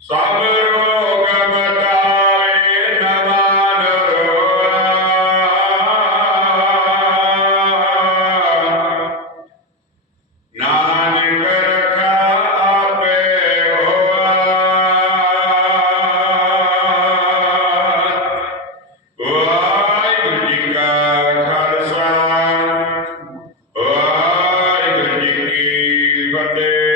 ਸਭ Amen.